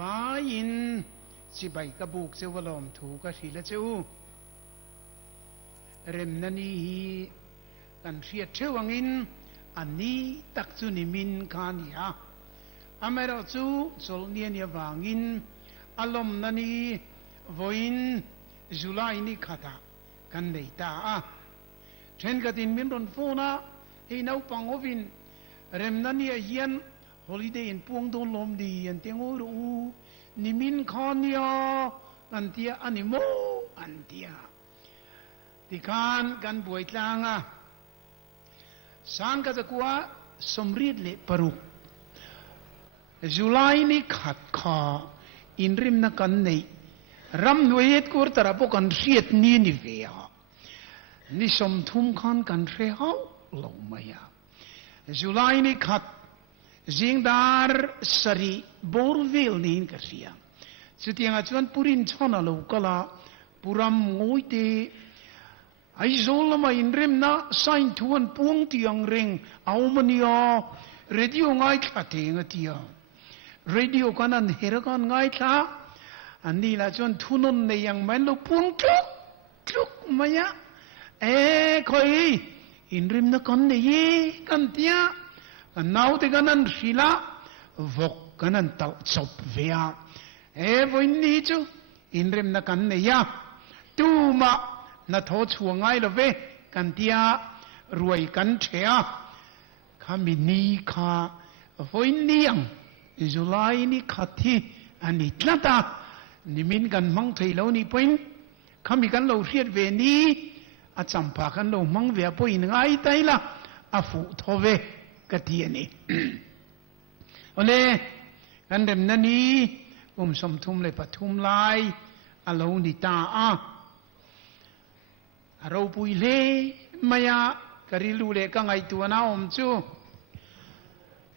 วายินสิใบกระบุกเสวลอมถูกกระสีละเจ้าเริ่มนันนี้กันเสียเชื่อวังอินอันนี้ตักจุนิมินคานียอเมริกาจูโซลเนียนยวางอินอารมณ์นันนี้วินจุลัยนี่ขัดกันได้ตาเช่นกันมินรอนโฟนะให้นาวปังวินเริ่มนันนี้ยันฮอลิเดย์พวงโดนลมดีอันเตียงโอรูนิมินคานียอันเตียอันนิโมอันเตียที่การกันบวยตลางสังกัดกัวสมรีดเละปรุกจุลัยนี่ขัดข้าอินริมนักกันนี่รำด้วยเหตุกูตระปกันเสียดนี่นิเวียนี่สมทุมขันกันเสียเอาลงมาอย่าจุลัยนี่ขัดจิงดาร์สรีบอร์วิลนี่ก็เสียสุดที่งั้นชวนปุรินชนะลูกละปุรำงวยเตไอ้โซลมาอินริมนะไซน์ทวนพวงที่ยังเร่งเอามันยาเรดิโอง่ายขัดเองที่ยาเรดิโอกันนั้นเฮรกันง่ายค่ะอันนี้ละจนทุนนในยังมันลูกพวงทุกทุกมายะคอยอินริมนะกันเนี่ยกันที่ยากันนาวที่กันนั้นศิลาวกกันนั้นตัดจบเวียวันนี้จูอินริมนะกันเนี่ยตูมานาทอช่วงไงล่ะเวกันที่รวยกันเชียขามินีขาวันนี้ยังจุลัยนี่ขัดที่อันนี้ตั้งแต่นิมินกันมังไทยแล้วนี่เป็นขามีกันเราเรียดเวนี้อาจำพากันเรามังเวียเป็นไงไตละอาฟุทเวกตีนี่โอเล่กันเดิมนั่นนี่สมทุมเลยปฐุมไลอาเรานี่ตาเราปุยเล่มายากริลูเล่กังไอตัวน้าจู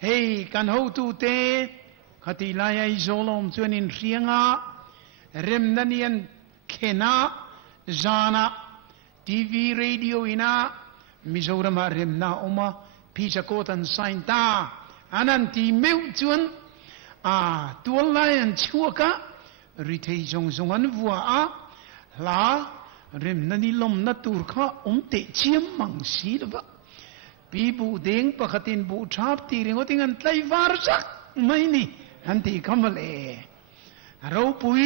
เฮ้กันหูตูเตขัดที่ลายไอโซลอมจูนินเสียงเริ่มนั่นยันเขนาจานะทีวีเรดิโออินะมิโซรามาเริ่มน่าอมาพิจารณาสัยตาอันนั้นที่เมื่อจวนตัวลายอันชัวกะริเทยงอันวัวลาเริ่มนั่นนี่ลมนัดตูร์ข้าเตะเชียมมังสีหรือเปล่าปีบูเด้งปกติบูชาบตีเรื่องว่าที่งั้นไล่ฟาร์สักไม่นี่อันที่คำว่าเล่เราปุย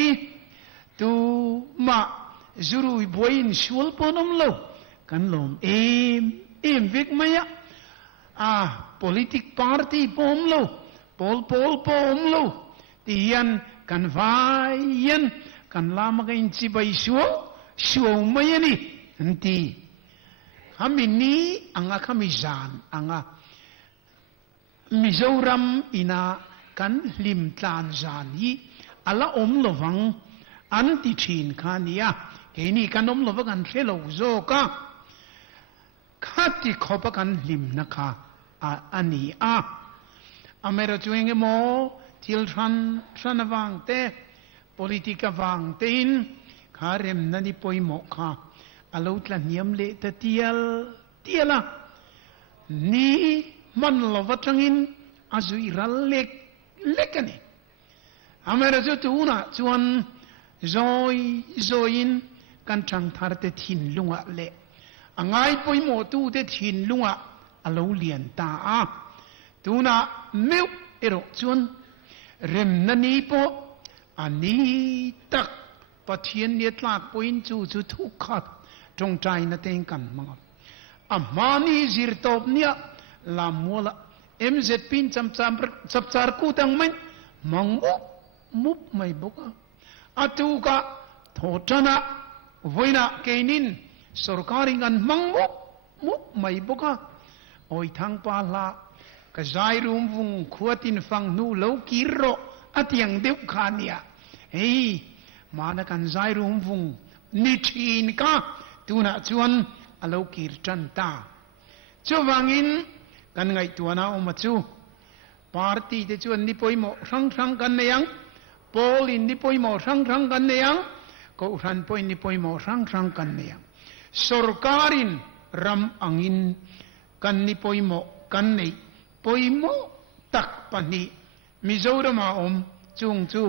ตูมาจูรุยบวยน์ชัวร์ปนมโลกันลมวิกมายะpolitik party pom lo pol pom lo tiyan kan vayan kan lama ka inci bay suo mayani nanti kami ni anga kami zan anga Mizoram ina kan lim tlan zan yi ala lovang anti chin kania kini kan lovang kan selo zo ka khati khopa kan lim nakaอันนี้อเมริกาเองโมทิลทันวางเตะ politika วางเตินข้าเริ่มนั่นนี่ปอยหมกค่ะอาลูตละเนียมเละเตียละนี่มันลวัดจังอินอาจุยรัลเล็กกันนี่อเมริกาตัวน่ะชวนจอยน์กันจังทาร์เตทินลุงอะเละง่ายปอยหมกตู้เตทินลุงอะเราเลียนตาตัวน่ะเมื่อเออจวนเริ่มนั่นนี่พออันนี้ตักปะเทียนเนี่ยตากปุ่นจู่ทุกขัดจงใจนั่นเองกันมั้งมานี่จิรตบเนี่ยลามัวละMZปินจำจารกูตั้งมันมังมุบไม่บุกตุกะโทษนะวันน่ะเกนินสุรการิงันมังมุบไม่บุกโอ้ยทางปาลากระจายรุมวงขวดินฟังนู่เลวกิโรอัดยังเดือดขานี่เฮ้ยมานักันใจรุมวงนิชินกะตัวน่ะชวนเลวกิรจันตาชววังอินกันไงตัวน่ะอมาชูปาร์ตี้ที่ชวนนี่ปอยหมอรังกันเนี่ยยังโพลินนี่ปอยหมอรังกันเนี่ยยังก็รันปอยนี่ปอยหมอรังกันเนี่ยยังสุรการินรำอังอินกันนี่ปอยโมกันนี่ปอยโมตักปนีมิโซรามา จุงจู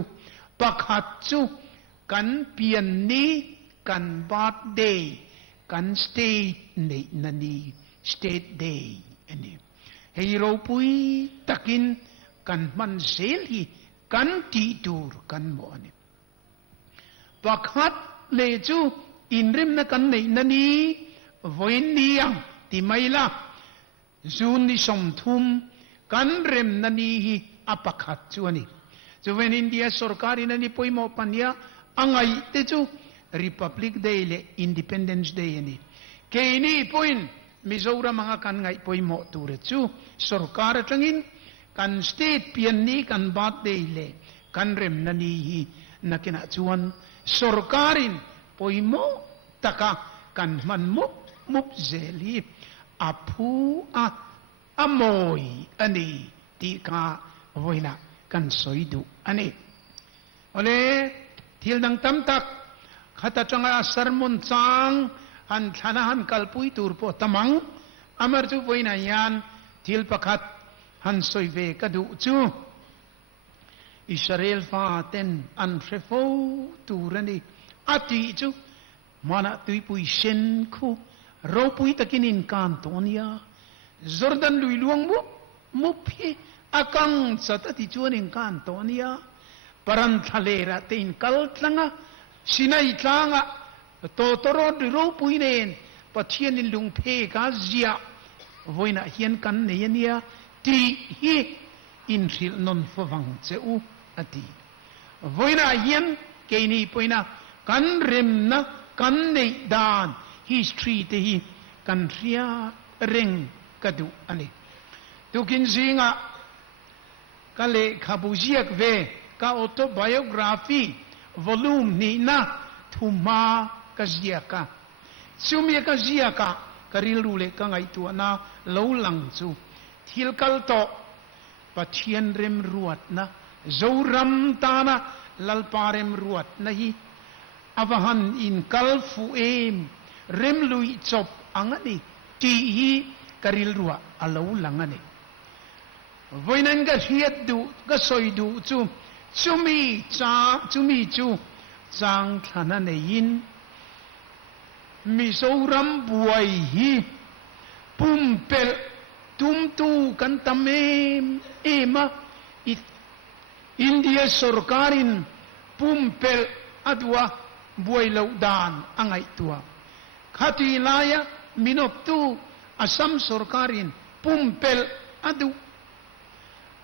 ประคัดจูกันเปลี่ยนนี้กันบาร์เดย์กันสเตทในนันนี่สเตทเดย์อันนี้ให้เราปุยตะกินกันมันเสลีกันตีตูร์กันหมดนี่ประคัดเลจูอินริมนักันในนันนี่วันนี้ยังที่ไม่ละจูนที่สมทุมกันริมนันนี่อประคัดจูนี่จูเวนอินเดียสุรการินันนี่ปุยโมปัญญาอังไงเตจู Republic Day และ Independence Day นี่เกนี่ปุยมิโซรามังกันไงปุยโมตูเรจูสุรการจังอินกันสเตทเปียนนี้กันบาดเดย์เลยกันริมนันนี่นักนักจวนสุรการินปุยโมตะกะกันมันมุบเจลีอาภูอโมยอันนี้ที่กาไว้นะกันสวยดูอันนี้โอเลที่ดังตั้มตักขัดจังอาสรมุนจังหันธนาหันกัลปุยตูร์ปอตมังอเมริกาไว้นะยันที่ประคัดหันสวยเวกดูจูอิสราเอลฟาเต็นอันเฟโฟตูรันนี่อาทิจูมานะตุยปุยเชนคูเราปุยตะกินินกันตอนยาจอร์แดนลุยลวงมุพีอากังสัตติจวนินกันตอนยาปรันทะเลระเตนกัลตังะสินัยตังะโตโตรอดเราปุยเนนปัจเจียนิลุงเพกาเซียวันนั้นเฮียนกันเนียนียที่ฮีอินทริลนนฟวังเจ้าอดีวันนั้นเฮียนเกนี่ปุยนะกันริมนะกันในด้าน history ที่กันเรียเร่งกระดูอันนี้ทุกินสิงะก็เลยขับเจียกเวก็ออโตไบโอกราฟีวอลลุ่มนี้นะทุมาก็เจียกะซูมีก็เจียกะก็ริลรูเล็กก็ไงตัวน่ะเล่าหลังจูทิลกัลโตปัจเจียนเริมรวดนะจูรัมตานะลัลปาเริมรวดนะฮีอวหันอินกัลฟูเอมเริมลุยจบอังนี้ที่ฮีกริลรัวอาลาวหลังนี้วันนั้นก็เฮียดดูก็สวยดูจูมีจูจางฐานะในยินมิโซรัมบวยฮีปุ่มเปลตุมตูกันตามเอมาอินเดียสุรการินปุ่มเปลอดัวบวยเหลาดานอังไอตัวขัดลายมินบตูอาสัมสุรการินปุ่มเปลอดู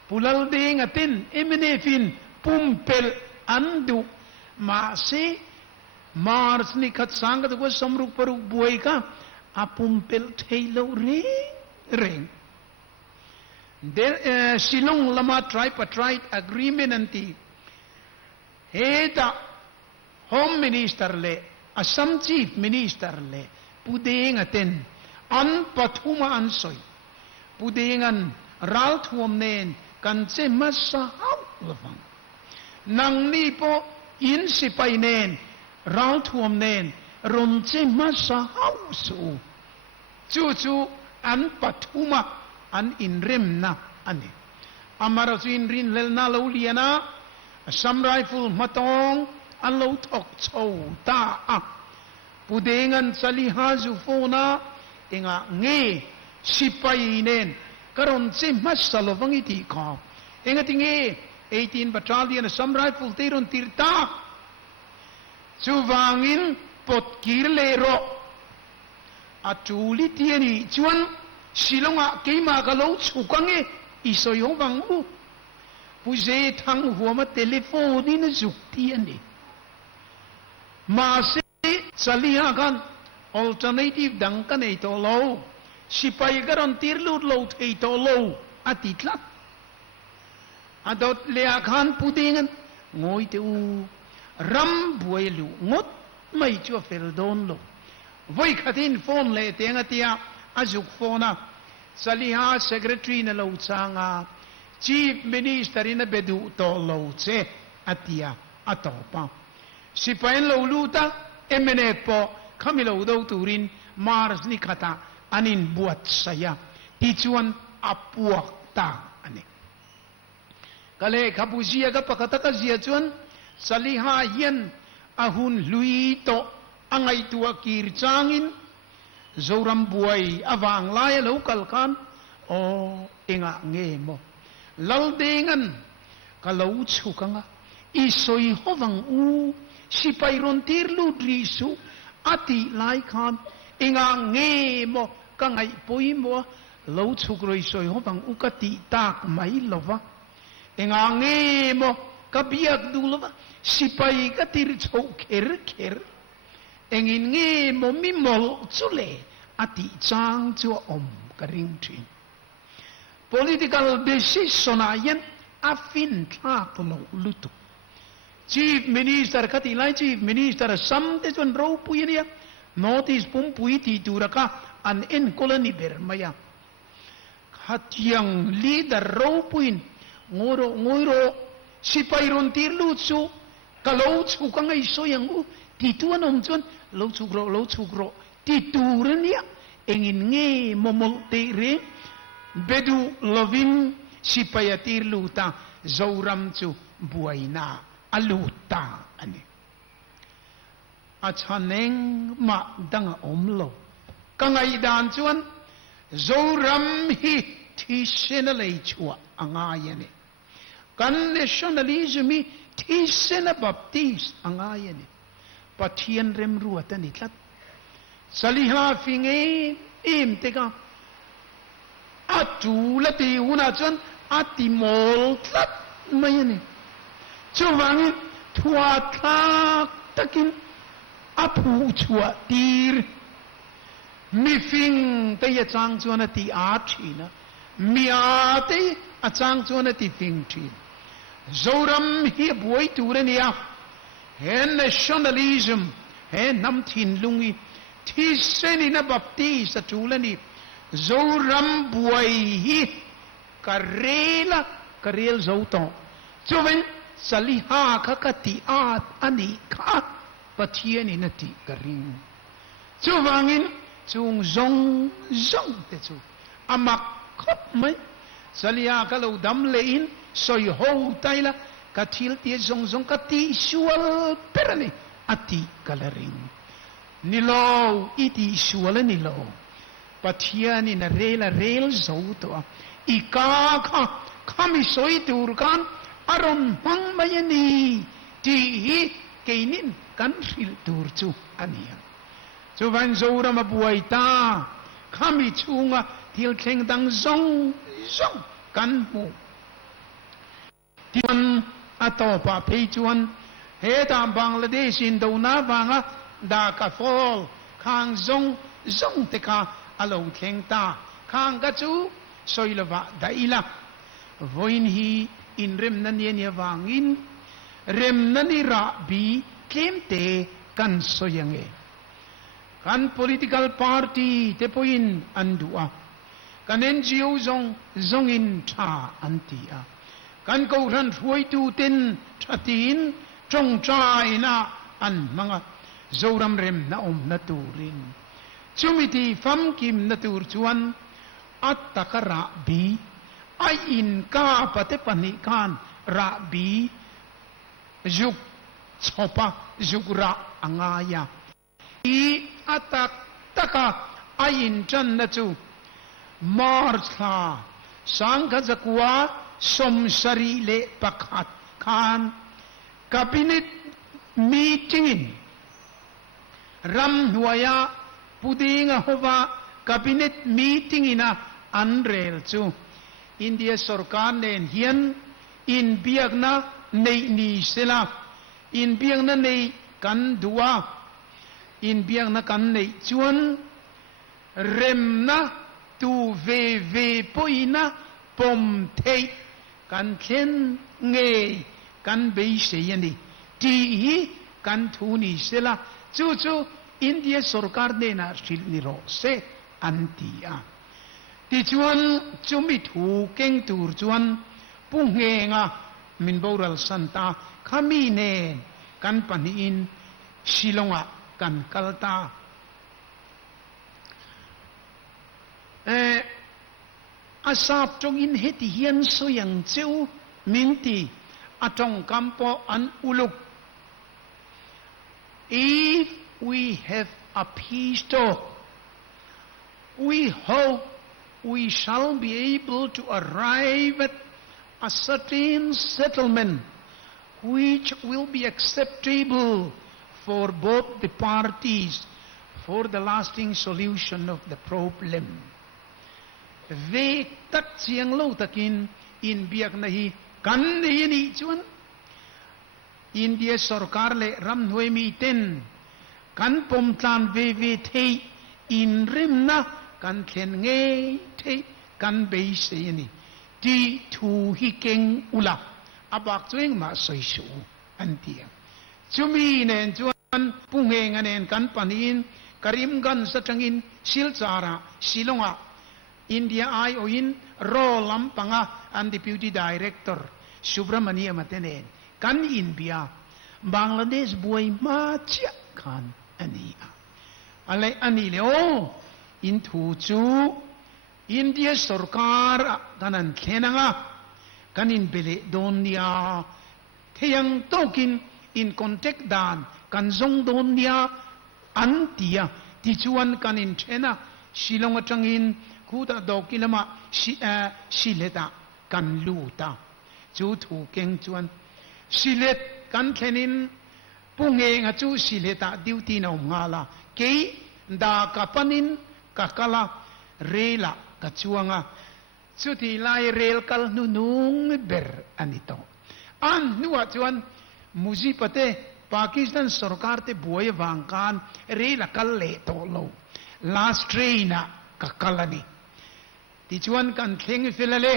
ปุลลเดงตินเอเมเนฟินปุ่มเปลอันดูมาเซมาร์สนิขัดสังกัดว่าสมรุปปรุบวยก็อาปุ่มเปลเทโลเร่งสิลงละมาทริปagreement นั่นทีเฮดา Home Minister เลอาสัม Chief Minister เลปูเดงเต็นอันปัทุมาอันสวยปูเดงันรัลทวมเนนกันเจมัสสาวละฟังนังนี่พออินสิไปเนนรัลทวมเนนรนเจมัสสาวสูจู่อันปัทุมาอันอินริมนะอันนี้อามาราซินรินเลนาลาวเลียนะซัมไรฟิลมาตองอันเราทอกโชตาปูเดงันสลิฮาจูโฟนาเองเงสิไปเนนกรอนเซมัสสลวังอิติกาเองติเง18 battalion ซัมไรฟิลเตรอนติรตาจูวังอินปดกิรเลโรอาจูลิเทียนีจวนสิลงเกมากะโลสุกังอิสอยวังอูผู้เจทังหัวมาเทเลโฟนี่นะจุกเทียนีมาเสสลีฮากัน alternative ดังกันไอโตโลสิไปกันอันตีร์ลูดโลไอโตโลอาทิตย์ละอันดอดเลียกันพูดเงินงอยเตอูรัมบวยลูงดไม่ชัวเฟลโดนโลไว้ขัดินโฟนเลยเตียงเตียอาจุกโฟนะสลีฮา secretary นั่นเราจางา chief minister นั่นเบดูโตโลเซอาเตียอาตอปาสิไปเล่าลูตาเอเมเนปอขมิลาวดูตูรินมาร์สนิคตาอันินบวชสยาที่ชวนอปวกตาอันนี้ ก็เลยขับผู้เสียก็ปกติก็เสียจวนสลิหาเย็นอาหุนลุยโตอังไอตัวกีรจางินโจรำบวยอวางลายลูกกัลกันโอเองะเงโมลลเดงันก็ลูชุกังอีสอยหวังอูสิไปรอนทีร์ลูดริสุอาทิไลคันเองะเงโมกังไอปุยโมลูชุกรอยสอยหวังอูกติตากไม่ลวะเองะเงโมก็เบียกดูลวะสิไปก็ทีร์โชเคร์เคร์เองอินเงโมมิมอลจุเลอาทิจางจัวอมกระริงทิน political basis sonayan afin thapulo lutu chief minister khatilai chief minister samte chon ro puinia notice pum pui ti turaka an en colony bermaya khatiang leader ro puin ngoro sipairon tir lutu kalau chu ka ngai soyang u ti tuanom chon lo chukro ti turania engin nge momol te re bedu lovin sipayatir luta zauram chu buaina aluta ani achaneng ma dang omlo kangai dan chuan zauram hi thisena lei chua anga yani kan nationalism hi thisena baptist anga yani pathian rem ruatani tlat saliha finge im teka atu lati una chon ati mol tlat mayani chuwangi thua thak takin apu chua tir mi fing te ya chang chuan ati a thina mi a te a chang chuan ati fing thin zoram hi buai turania hen nationalism hen nam thin lungi thi seni na baptist atulani zoram buai hi karel zauto chuwen saliha khakati at ani kha pathiani nati karing chuwangin chung zong te chu amak khop mai salia kalau dam lein soi ho taila kathil tie zong kati sual perani ati kalaring nilo iti sual nilo pathiani na rel zauto ika khami soi turkan aron mang mayani ti keinin kan ril tur chu ania chu van zora ma buai ta khami chunga thil thleng dang zong kan mu tian atopa pe chuan he ta bangladesh in do na wanga da ka fol khang zong te ka alo thleng ta khang ka chu soilwa daila voin hi in rem nan ye wangin rem nani ra bi kemte kan soyange kan political party te poin andua kan NGO zong in tha antia kan ko ran ruai tu ten thatin trong trai na an manga zoram rem na na turin chumiti fam kim na tur chuan at takara bi ai in ka pate pani kan ra bi juk chopa jukra angaya I atak taka ai in chan na chu martha sangha zakwa som sari le pakhat khan cabinet meeting in ram huaya pudinga hova cabinet meeting ina anrel chu India sarkar nen hian in biakna nei ni sela in biakna nei kan dua in biakna kan nei chuan remna tu ve poina pom thei kan khen nge kan be se yani ti hi kan thu ni sela chu India sarkar ne na sil ni ro se antia ti chuan chumi thu keng tur chuan pung nge nga min boral santa khami ne kan pani in silonga kan kalta asap trong in heti hian so yang cheu minti atong kampo an uluk. If we have a peace talk, we hope we shall be able to arrive at a certain settlement which will be acceptable for both the parties for the lasting solution of the problem. Ve tat siang lo takin in biak nahi kan ni chuan India sarkar le ram hnoi mi ten kan pom tlan ve thei in rim na kan thlen nge thei kan be se ni ti thu hi keng ula abak chueng ma soi su an tia chumi nen chuan pungeng anen kan panin karim gan satangin silchara silonga India ai oin ro lampanga and deputy director Subramaniam atenen kan India Bangladesh buai ma chia kan ania alai ani le o in thu chu India sarkar kanan khenanga kanin bele donia theyang tokin in contact dan kan zong donia antia tichuan kanin thena silong atangin kuda dokilama sileta kan luta chu thu keng chuan silet kan khenin pungeng achu sileta duty na ngala ke da kapanin kakala rela kachuanga chuti lai rel kal nunung ber anito an nuwa chuan muzipate Pakistan sarkar te buai wangkan rela kal le to lo last train kakalani ti chuan kan thleng filale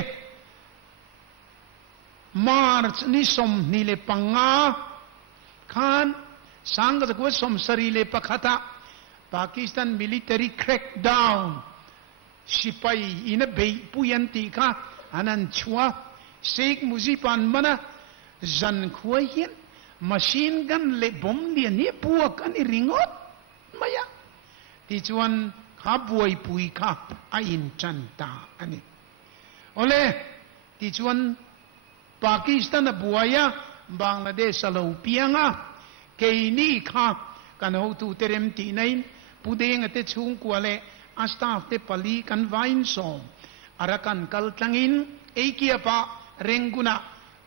March ni som ni le panga khan sang ka ko som sari le pakhata Pakistan military crackdown sipai ina bei puyanti ka anan chua Sheikh Muzipan mana zan khuayen machine gun le bom dia ni puak ani ringot maya ti chuan kha buai pui kha a in chanta ani ole ti chuan Pakistan buaya Bangladesh alo pianga keini kha kan ho tu terem ti nain pudeng ate chung kwale astaf te pali kan vain som arakan kal tlangin eikia pa renguna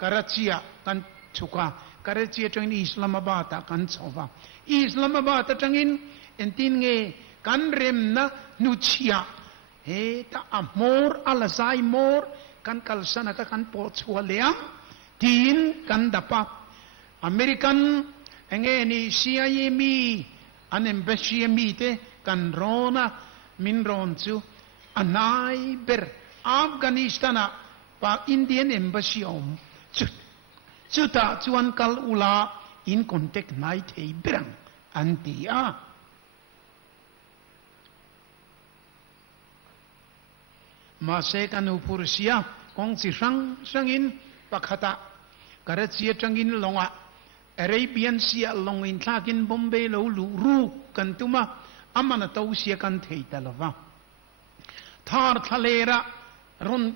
Karachia kan chuka Karachi tangin Islamabad kan chova Islamabad tangin entin nge kan rem na nuchia he ta amor alasai mor kan kalsana ka kan po chwaleam tin kan dapa American enge ni CIA mi an embassy mi te kan rona min ron chu anai ber Afghanistan pa Indian embassy om chuta chuan kal ula in contact nai thei berang antia Mase kanu pursia kong si sangin pakhata Karachi tangin longa Arabian Sea longin thakin Bombay lo ru kantuma amana tau sia kan thei talava thar thalera ron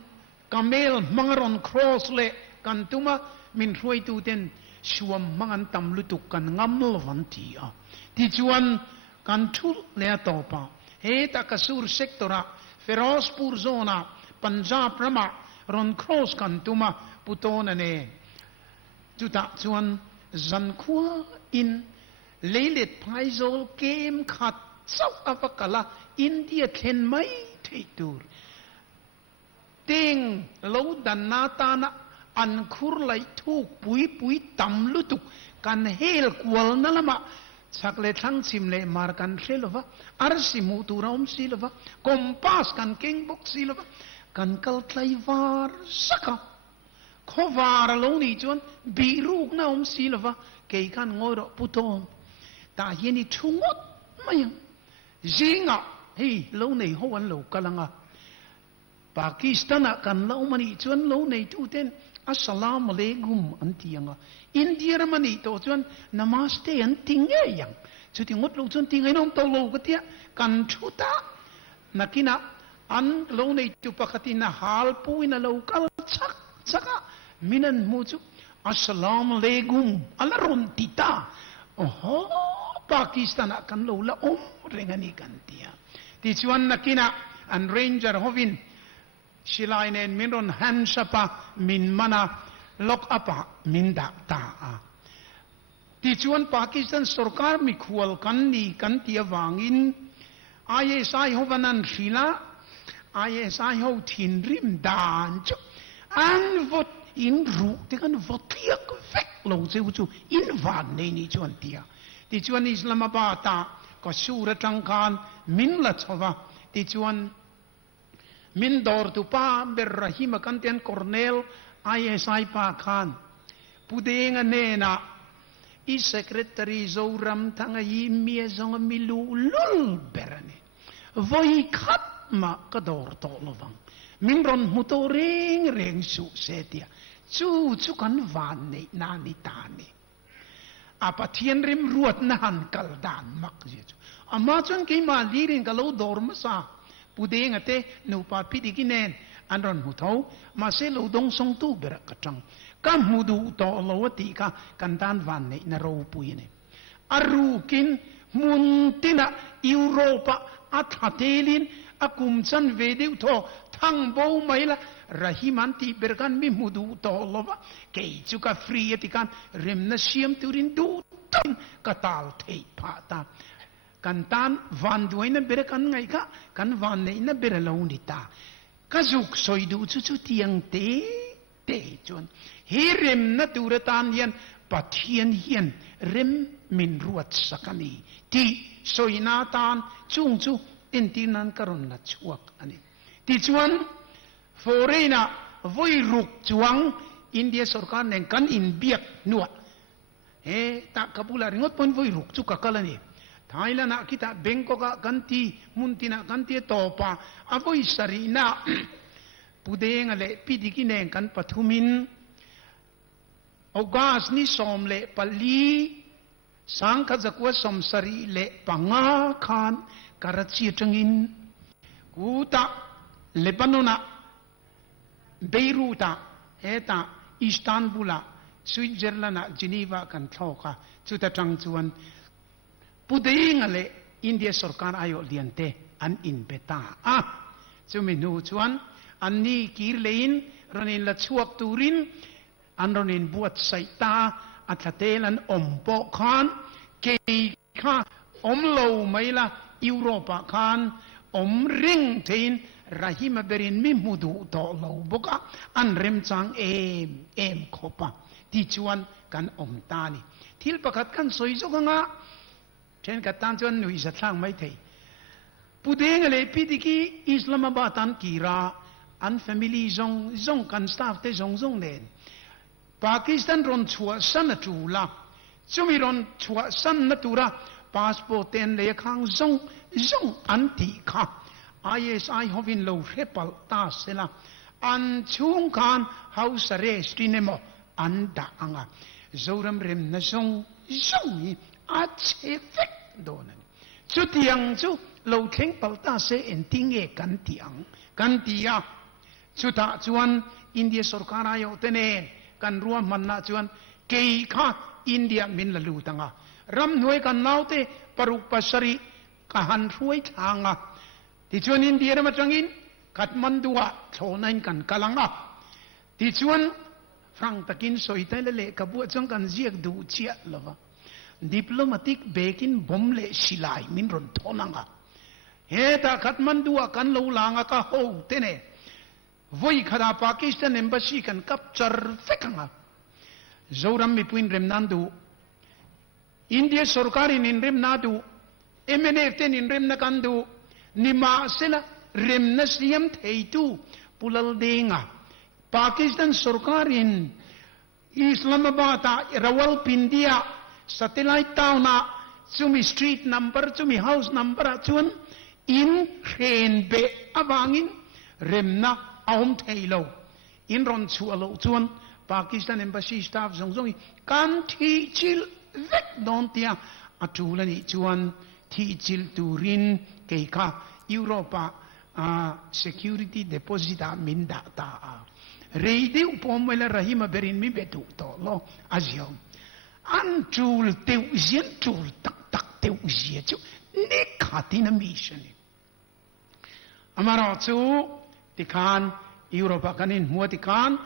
kamel mangaron cross le kantuma min roi tu ten suam mangan tam lutuk kan ngamlo vantia ti chuan kan thul le topa he ta kasur sektora Ferozpur zona Punjab rama ron cross kantuma putona ne juta chuan zankua in leilet paizol kem khat chau avakala India thlen mai theitur ting lo danata na an khur lai thuk pui tam lutuk kan hel kwal na lama sakle thang simle mar kan thlelova arsimu turam silova kompas kan keng bok silova kan kal tlai var saka khovar lo ni chon biruk na silova ke kan ngoro putom ta yeni thungot mayang zinga hi lo nei hoan lo kalanga Pakistan kan lo mani chon lo nei tu ten assalamu alaikum antianga India mani to chuan namaste antinge yang chuti ngot lo chun tingai nom to lo katia kan thuta nakina an lo nei tu pakatina hal puina lo kal chaka มินันมูจุอัสสลามุอะลัยกุมอัลลอฮ์รุนติตาโอ้โหปากีสถานกันโลละเรื่องนี้กันเตียที่ชวนนักกินะอันเรนเจอร์ฮอวินชิลายเนนมินรอนฮันชปะมินมานาล็อกอัปะมินดักตาที่ชวนปากีสถานสุรการมีขวลกันนี่กันเตียวางอินอายสายฮวันนันศิลาอายสายฮวทินริมดานจุอันวดอินรูที่กันวดเลียกเวกลงเจ้าจูอินวานในนี้ชวนเตียที่ชวนอิสลามบาตาก็สูรจังการมินละชวะที่ชวนมินดอร์ตุปาเบรราฮิมกันเตียนคอร์เนลอายสายปาคานผู้เดงเนนะอีเซคเรตารีโซรัมทั้งยิมเมียซงมิลูลุลเบรเนวอยขัดมากระโดดตลวังมินรอนมุตเริงสุเสตียจูกันวานในนานิตานีอาปะเทียนริมรวดนานกัลดานมักเจจูอามาจนกี่มาลีรินกัลโลดอร์มซาปูเดงเตนูปาพิดิกินเนนอันรอนมุทาวมาเซโลดงสงตูเบรกจังกันมุดูตอลวติกากันดานวานในนรูปุยเนอารูกินมุนตินะยุโรปอัฐเทลินอากุมจันเวดิวโตทั้งโบไม่ละราหิมันที่เบรกันมิมุดูตอลวะเกยจุกฟรีติกันเริมนัชยมตุรินดูตันกตาลเทพาตากันตานวันด้วยนั้นเบรกันไงคะกันวันในนั้นเบรลาอุนิตากะจุกสอยดูจุเตียงเตจวนเฮเริมนัตุรตานยันปัทเฮียนเฮียนเริมมินรวดสักนีที่สอยนาตานจูอินที่นั้นกรณนัชวกอันนี้ที่จวนฟอเรน่าวัยรุกจวงอินเดียสุรการเนกันอินเบียกนัวตากบุลาริงดปนวัยรุกจุกกัลนี่ไทยละนักkita Bangkokกันที่มุนตินะกันที่ต่อปะอวัยสรีน่าปุเดงอะไรพิธีกินเองกันปฐุมินอากาศนิสอมเละปลีสังขจักวสมสรีเละปังอาคานกระชีจังอินกูตาเลบานอนาเบรูตาตาอิสตันบูลาสวิตเซอร์แลนด์เจนีวากันทอกะจุดจังจวนปุเดงอะไรอินเดียสุรการอายุเลียนเตอันอินเบตาจุมินูจวนอันนี้กีร์เลนรนินละชวกตูรินอันรนินบวชใส่ตาอัตเตลันอมปอคานเกยข้าอมโลไม่ละยุโรปคานอมริงเทนราหิมเบรินมิมุดูตอโลบกะอันเริมจังเอมขบะที่ชวนกันอมตานีทิลประคัดกันสวยจุกงะเช่นกับตันจวนหนุ่ยสัตว์ไม่เทปุเดงเลยพิธีกีอิสลามบาตันกีราอันแฟมิลี่ซงกันสตาฟเตซงเนนปากีสถานรอนชัวสันตูลาจุมิรอนชัวสันตูระพาสปอร์ตเต็นเลขังซงอันติค่ะISI ฮอวินโลเรปลตาเซลาอันชุงการเฮาสเรสตินเมออันดาอังจอรัมเรมนซงอาเชฟิกโดนันจุดยังจุโลเทงปลตาเซเอ็นติงเอกันตียาจุดจวนอินเดียสุรการายอเตเนกันรวมมันนาจวนเกย์ข้าอินเดียมินละลูตังรำหน่วยกันนาเตปรุปสรีกหันรวยทางที่ชวนอินเดียมาจังอินกัดมันดัวโซนันกันกำลังที่ชวนฝรั่งตะกินสอยเตลเล่กับบัวจังกันเจียกดูเชียลวะดิปโลมาติกเบกินบอมเล่ชิลายมินรอนทอนังตากัดมันดัวกันลูลางก็โฮเตเน่วัยขดาปากีสถานเอมบาซีกันกับจาร์เฟกังจอรัมมีพุนเรมนันดูอินเดียสุรการินเรมนาดูMNFเตนินเรมนักันดูนิมาเซลเรมนัสยมเทตูปุลลเดงปากีสถานสุรการินอิสลามบาตาราวลปินเดียสเตลไลท์ทาวนาจุมีสตรีทนัมเบอร์จุมีเฮาส์นัมเบอร์จวนอินเรนเบอวังอินเรมนาอาอุมเทโลอินรอนชัวโลจวนปากีสถานเอมบาซีสตาฟซงกันที่จิลเวกดอนเตียอัตุลนิจวนที่จิลตูรินเกย์ข้ายุโรปsecurity deposit มินดาตา reidi upom wala rahima berin mi betu to lo azio an tul teu zien tul tak tak teu zie chu ni khatina mission amara chu tikhan Europa kanin muatikan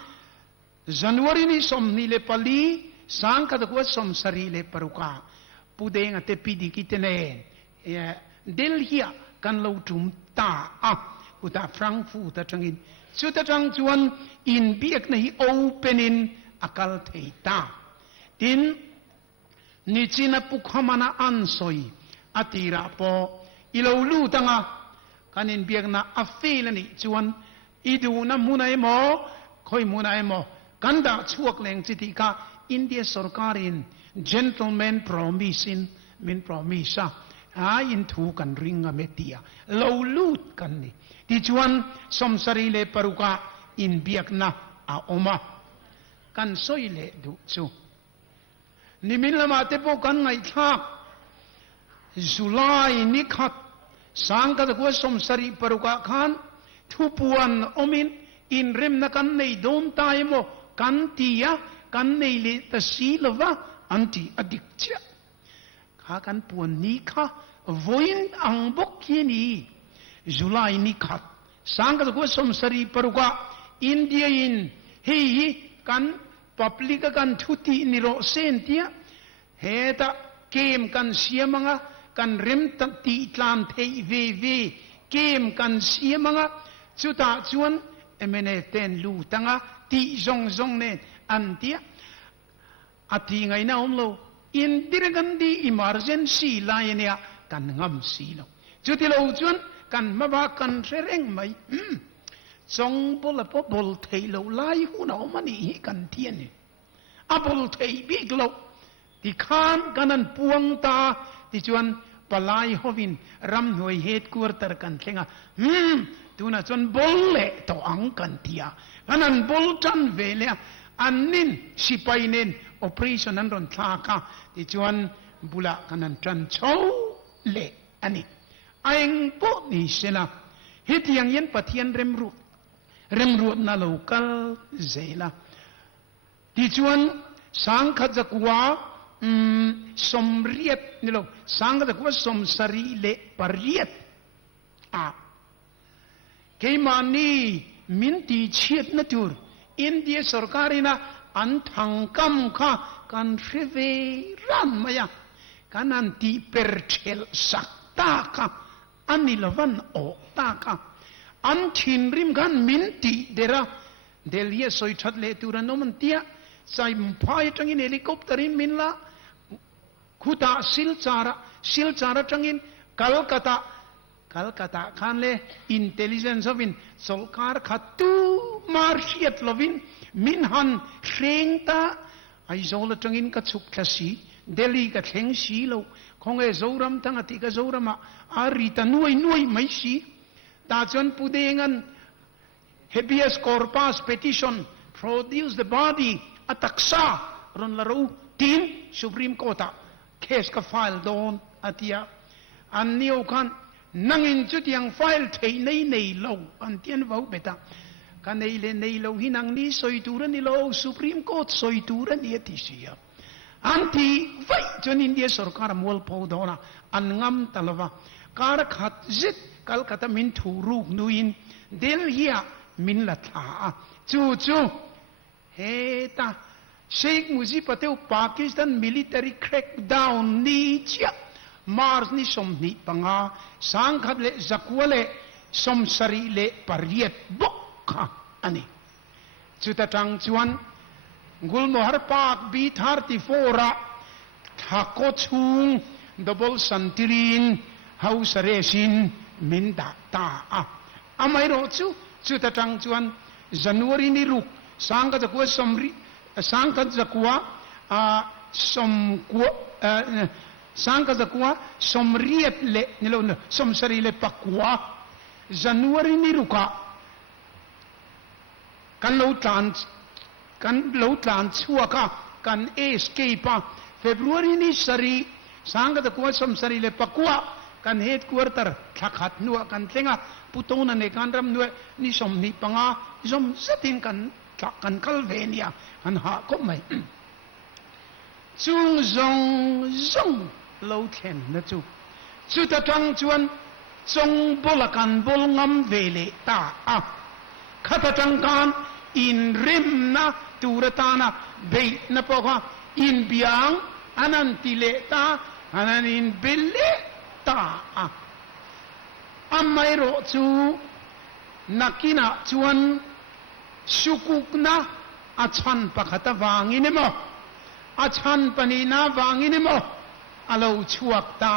January ni somni le pali sang kadakwa som sari le paruka pudeng ate pidi kitene Delhi kan lo tum ta uta Frankfurt atangin chuta tang chuan in biak nahi openin akal theita tin nichina pukhamana ansoi atira po ilolu tanga kanin biak na afilani chuan idu na munai mo khoi munai mo kanda chuak leng chitika India sarkarin gentleman promising min promisa in thu kan ringa metia lo lut kan ni ti chuan somsari le paruka in biak na a oma kan soile du chu nimin lama te po kan ngai thak July ni khat sang ka ko somsari paruka khan thu puan omin in rem na kan nei don tai mo kan tia kan nei le ta silova anti addiction kha kan puan ni kha voin ang bok ni July ni khat sang ka ko somsari paruka India in hei kan public kan thuti ni ro sentia heta kem kan siamanga kan rem tak ti tlan thei ve kem kan siamanga chuta chuan emene ten lu tanga ti zong ne antia ati ngai na omlo in dirgandi emergency line ya kan ngam si lo chuti lo chuan kan maba kan sereng mai chong bol po bol thei lo lai hu na mani hi kan tien ni abol thei big lo ti khan kanan puang ta ti chuan palai hovin ram hoi het quarter kan thenga tuna chon bol le to ang kan tia kanan bol tan vele anin sipainen operation an ron thaka ti chuan bula kanan tran chau le ani aeng po ni sela hetiang yen pathian remru na local zela ti chuan sang kha jakwa somriet ni lo sang jakwa somsari le pariet keimani minti chiet na tur India sarkarina an thangkam kha kan rive ran maya kan anti perchel sakta ka anilavan o ta ka an thin rim gan minti dera delhi soi that le turanom tia sai mphai tangin helicopter in minla khuta silchara tangin Calcutta khan le intelligence of in solkar khatu marshiat lovin minhan hrengta ai zola tangin ka chuk thasi Delhi ka thleng si lo khong e zoram tanga ti ka zorama ari ta nuai mai si ta chon pudengan habeas corpus petition produce the body ataksa ron laro tin Supreme Court case ka file don atia an niu khan nangin chutiang file thei nei lo an tian vau beta kanei le nei lo hinang ni soitura ni lo Supreme Court soitura ni atisia anti vai chon India sarkar mol podona an ngam talava kar khat zit Calcutta min thuru nuin Delhi min la tha chu heta Sheikh Mujib Patel Pakistan military crackdown ni chia Mars ni somni panga sangkhat le zakwale somsari le pariet bokha ani chuta tang chuan gulmohar pak B34 thako chung double santirin hausaresin minda ta amai ro chuta tang chuan January ni ruk sangkhat zakwa somri sangkhat zakwa somkwa sangka zakwa somriet le nilo somsari le pakwa January ni ruka kan lo tlan chuaka kan escape February ni sari sangka zakwa somsari le pakwa kan headquarter thakhat nuwa kan tlenga putona ne kan ram nuwa ni somni panga som satin kan จักกันคัลเวเนียอันหาก็ไม่จุงจงจงเล่าเทนนะจูจุดจังจวนจงบุลกันบุลงำเวเลตาขัดจังการอินริมนะตูรตานะเบยนะพวกอินเบียงอันนั้นติเลตาอันนั้นอินเบเลตาอาไม่รู้จูนักกินาจวนสุกุกนะอาชันปะขัดวางินโมอาชันปนีนาวางินโมอาเราชวกตา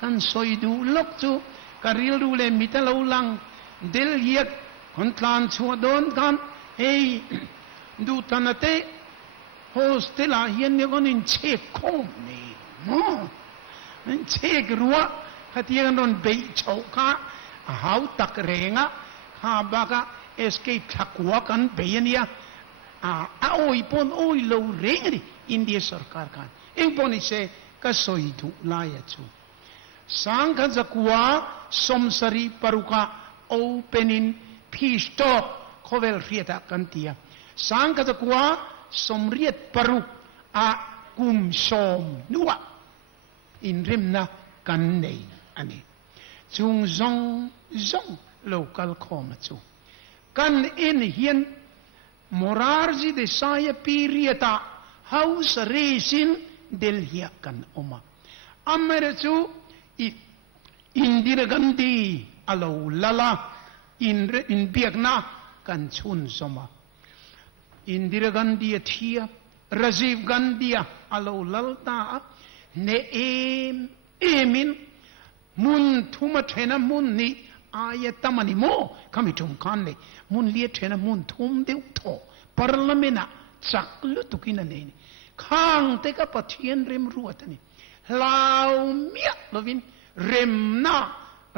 กันสอยดูลกจูการิลดูเลมิตรเราลังเดลเยียคนทานชัวโดนกันเฮ้ยดูทันเตะโฮสเตลาเฮียนเนี่ยก็นินเช็คคมนี่นินเช็ครัวขัดเยียนโดนเบยเฉาค่ะหาวตักเรงะข้าบ้ากะเอสเกปทักวัวกันเบยเนี่ยโอ้ยปนโอ้ยเราเรงดิอินเดียสังกัดกันเองปนนี่เสก็สอยดูลายจูสังกัดจักว่าสมสรีปรุกะโอเปนินพีสโตเขาเวลเรียดกันเตียสังกัดจักว่าสมเรียดปรุกกุมสมนัวอินริมนะกันเนยอันนี้จุงจงจงโลกัลคอมจูกันอินเฮียนมอราร์จีเดสายปีเรียตาเฮาส์เรซินเดลเฮียกันออกมาอเมริจูอินดิรกันดีอโลลาลาอินเบียกนากันชุนสมาอินดิรกันดีเทียราจีฟกันดีอโลลาลตาเนเอมินมุนทุมาเทนะมุนนี่อายะตามันโมคำทุ่มกันเลยมุนเลียเทนะมุนทุ่มเดียวโตพาร์ลเมนะจักลุตุกินันเองข้างเตกปะเทียนเริมรัวตันนี่ลาวเมียลวินเริมนา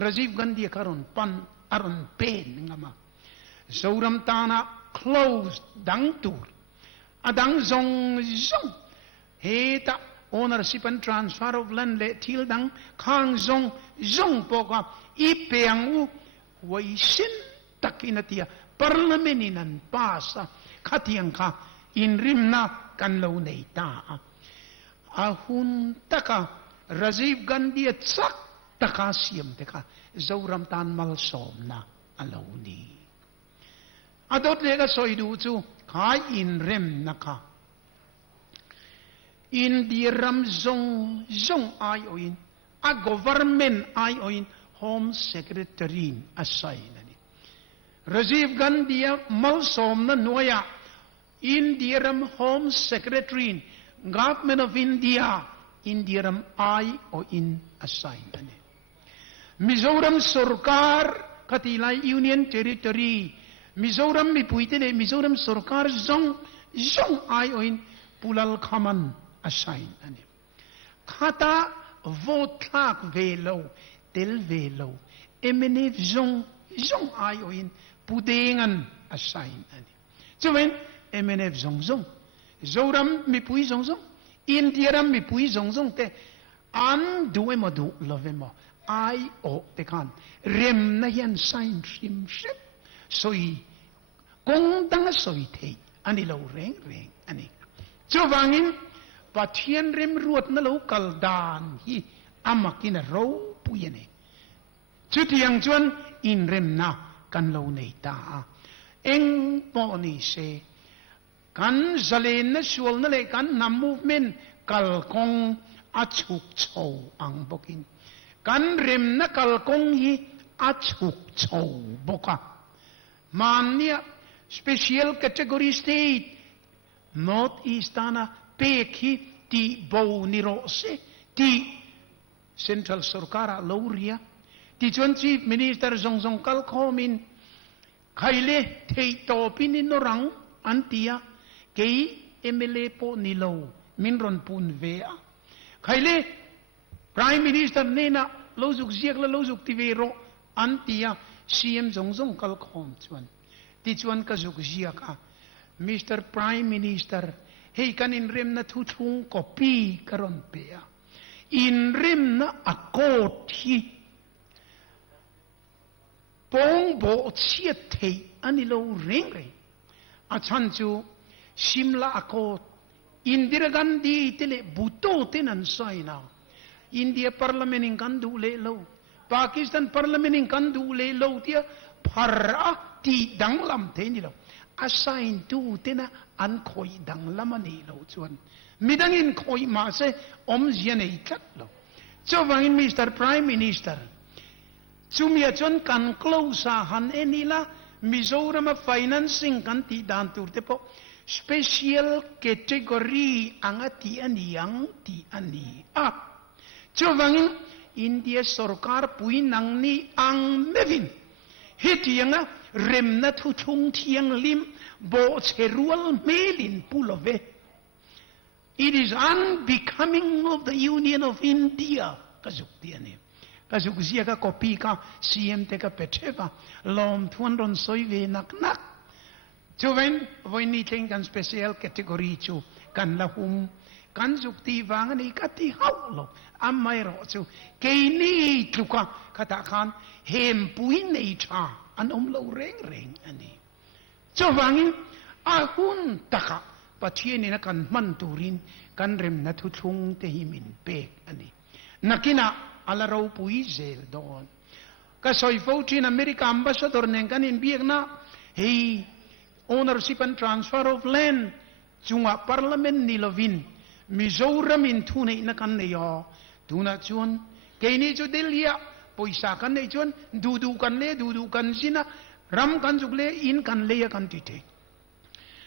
ราจีฟกันดีการุนปันอรุณเป็นงามาสูรัมตานะ close ดังตูร์ดังจงเฮตา ownership and transfer of land เลทิลดังข้างจงปกว่าอีเปียงไว้สินตักินาทีพาร์ลเมนินันพาสขัดยังค่ะอินริมนากันเลวเนตาหุ่นตะการาจีฟกันดีจักตะกาเสียมตะกาจูรัมตานมัลสอมนาอเลวนีดดเลก็สอยดูจูขายอินริมนะคะอินเดียรัมจงไอโออินgovernment ไอโออิน Home Secretary อาศัยนั่นนี่ราจีฟกันดีมัลสอมนั่นหน่วยอินเดียรัม Home Secretary Government of India อินเดียรัมไอโออินอาศัยนั่นนี่มิโซรัมสุรการคติไล Union Territory มิโซรัมมีปุยเตเนมิโซรัมสุรการจงไอโออินปุลลขามันอาศัยนั่นนี่ข้าตาโวตลักเวโลเตลเวโลเอเมเนฟจงไอโออินปุเดงันอาศัยนั่นนี่จะเป็นเอเมเนฟจงโซรัมมีปุยจงอินเดียรัมมีปุยจงแต่อันดูเอมาดูลเวมาไอโอเตกันเริมนั่นยันไซน์ริมชิปสอยกงดังสอยเทอันนี้เราเร่งอันนี้เจ้าวังอินปัทเทียนเริมรวดนั่นเรากัลดานฮีอามากินเราปุยเนจุดยังจวนอินเริมนากันเราเนตาเอ็งปอนิเซกันจะเล่นนั่นชวลนั่นเลยกันนำ movement กัลกงอาชุกโชอังบกินกันเริมนักกัลกงฮีอาชุกโชบกะมันเนี่ย special category state North East นะเปกีที่บูนิโรเซที่ Central สุรการะลาวเรียที่ชวน Chief Minister จงกัลคอมินใครเล่เทโตปินินรังอันเตียเกย์MLA ปนิโลมินรอนปุนเวียใครเล่ Prime Minister เนี่ยนะโลจุกเสียกและโลจุกที่เวโรอันเตีย CM จงกัลคอมชวนที่ชวนก็จุกเสียกMr. Prime Minister เฮ้ยกันอินริมนะทุงกอปีกรอนเปียอินริมนะอโกทีปงโบเชียเทอันนี้เราเร่ง อาชันจูชิมลาอโคอินเดียกันดีที่เลบุโตเตนันไซนาอินเดียพาร์ลเมนต์กันดูเลโลปากีสถานพาร์ลเมนต์กันดูเลโลที่พาระที่ดังลำเทนี่โลอาศัยดูเตนะอันคอยดังลำนี่โลชวนมิดังอินคอยมาเสอมเจียนอีกแล้วโลเจ้าวังอินมิสเตอร์พรายมินิสเตอร์จุมีจนกันคลอสาหันเอนี่ละมิโซรัมไฟแนนซิ่งกันที่ดันตูเตปspecial category angati ani yang ti ani covangin India sarkar pui nang ni ang mevin hitianga remna thu chung thiang lim bo cherual melin pulove it is unbecoming of the Union of India kazuk tiani kazuk zia ka kopi ka CM te ka pecheva lom thuan ron soi ve nak nak Cuman, ini tinggal spesial kategori cu kan lahum kan sukti wangan ikati haulo amai ro cu kini tuka katakan hempuin necha an lo reng ani cowangin ahun taka patien ini kan manturin kan rem na tutung tehimin pek ani nakina ala rau pui zel don ka soifoutin Amerika ambassador nengkan in biak na hei ownership and transfer of land chunga parliament ni lovin mizoram in thune na kan ne yo tuna chun keini chu delia poisa kan ne chun du kan sina ram kan jukle in kan le kan tite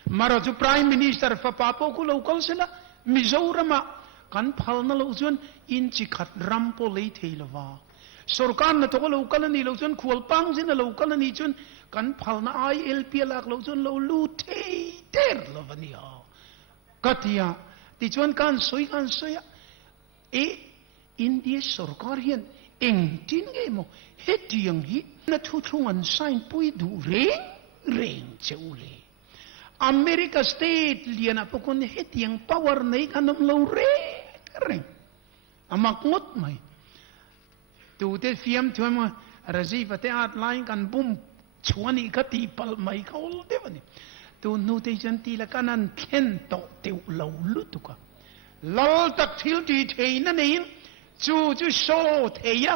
maro chu prime minister fa papo ku local sila mizoram kan phalna lo chun in chi khat ram po le theilawa सरकार न तो लोकल नहीं लोग चुन खोलपांग से न लोकल नहीं चुन कन फलना ILP लाख लोग चुन लो लूटे तेर लो बनिया कतिया तिचुन कान सोई ए इंडिया सरकार हियन एंटिन गे मो हेटियंग ही न थुथुंगन साइन पुई दु रेंग चेउले अमेरिका स्टेट लियना पकुन हेटियंग पावर नहीं कानम लो रेंग अमक मुत mai tu te fiam tuam razi pate at line kan bum chuani kati pal mai kaul de bani tu nu te janti la kanan ken to te lo lutuka lol tak thil ti thein na nin chu so theya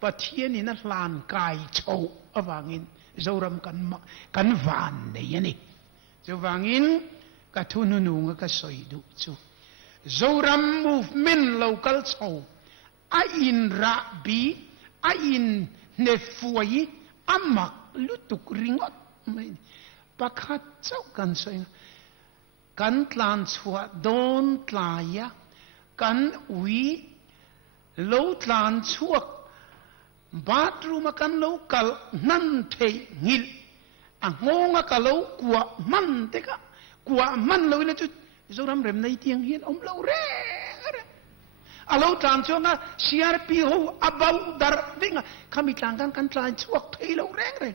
pathian in lan kai chou awangin zoram kan van ne yani chu wangin ka thunu nu ka soidu chu zoram movement local chou a in rabi a in nefuai amak lutuk ringot pakhat chau kan soi kan tlan chua don tlaya kan ui lo tlan chuak bathroom kan lo kal nan thei ngil a ngonga ka lo kwa man te ka kwa man lo le chu zoram rem nei tiang hian om lo re alo tlan chuak na CRP ho abau dar dinga kami tangkan kan tlan chuak thei lo reng re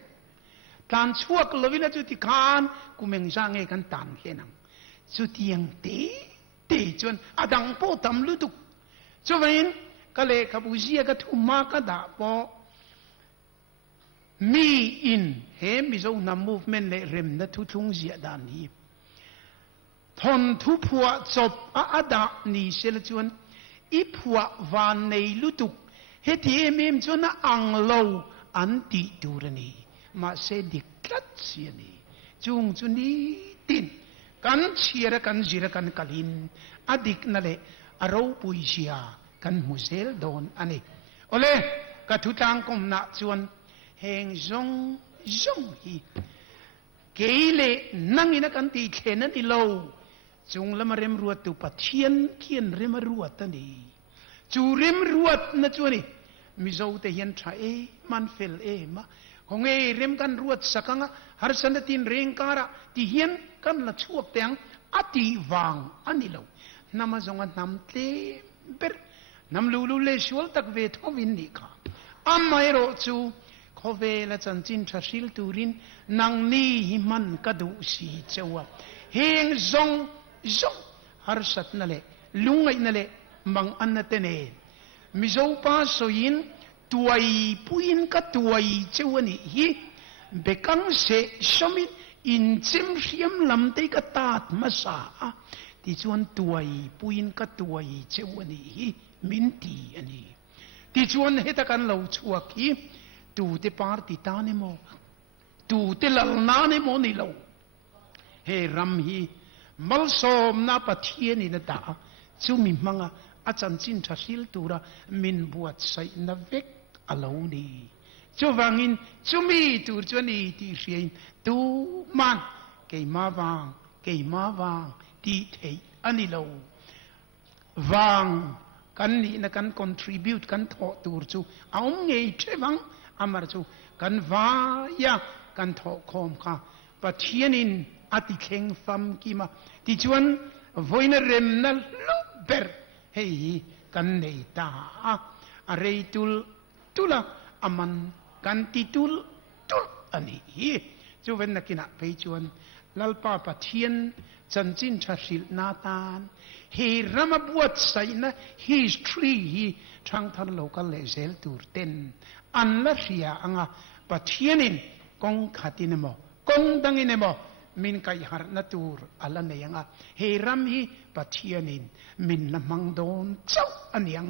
tlan chuak lo wina chu ti khan kumeng sang e kan tan henang chu tiang te chuan adang po tam lu tu chu vein ka le ka bu zia ka thu ma ka da po mi in he mi zo na movement le rem na thu thung zia dan hi thon thu phua chop a ada ni sel chuan i phua van nei lu tu he ti em chuan na ang lo an ti turani ma se diklat siani chung chuni tin kan chira kan jira kan kalin adik na le aro puisia kan musel don ani ole ka thutang kom na chuan heng zong hi keile nangina kan ti thena ni lo chung lama rem ruat tu pathian kien rem ruat ani chu rem ruat na chuani mi zo te hian tha e man fel e ma hong e rem kan ruat sakanga har san tin reng kara ti hian kan la chuak teng ati wang ani lo nama zonga nam te ber nam lu le shol tak ve thowin ni ka amai ro chu khove la chan chin thasil turin nang ni himan kadu si chewa heng zong har sat na le lungai na le mang an na tene mizo pa soyin tuai puin ka tuai chewani hi bekang se shomin อินจิมเสียมลำได้ก็ตาดมาสาที่ชวนตัวปุยนก็ตัวเจ้าอันนี้มินตีอันนี้ที่ชวนให้ตะกันเราชัวกีตูเตปาร์ติตาเนโมตูเตลลนาเนโมนี่เราเฮรัมฮีมัลโซมนาปะเทียนี่นะตาจูมิมังอาจารย์จินทัศิลตูระมินบวชใส่นเวกอลาวนีจูวังอินจูมีตูจวนีที่เสียนตูมันเกยมาวางที่เทอันนี้เราวางกันนี่นะกัน contribute กันทอตูจูเอาไงเชื่อวังอามาจูกันวายากันทอคอมค่ะปะเทียนินอาทิเข่งฟัมกิมาที่ชวนวันนั้นเรมนัลลูเบอร์เฮ้ยกันเนตาอะไรตุลอามันกันติตุลอันนี้จูเวนนักกินไปชวนลัลปาปะเทียนจันจินชาสิลนาตานเฮรัมบวชใส่นะ history ทางทางโลกาเลเซลตูร์เต็นอันละเสียอังะปะเทียนินกงขัดินโมกงดังอินโมมินกายหารนัตูร์อัลละเนียงะเฮรัมฮีปะเทียนินมินละมังโดนเจ้าอันยัง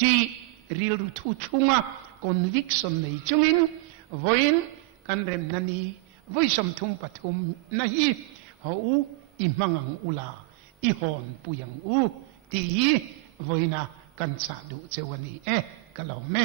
ที่ริลรุทุชุงะ conviction ในจุงินวันกันเรมนันีวิสมทุมปฐุมนะฮีหูอิมังอุลาอิฮอนปุยังอูที่วันกันสาดุเจวันีกะเหล่าแม่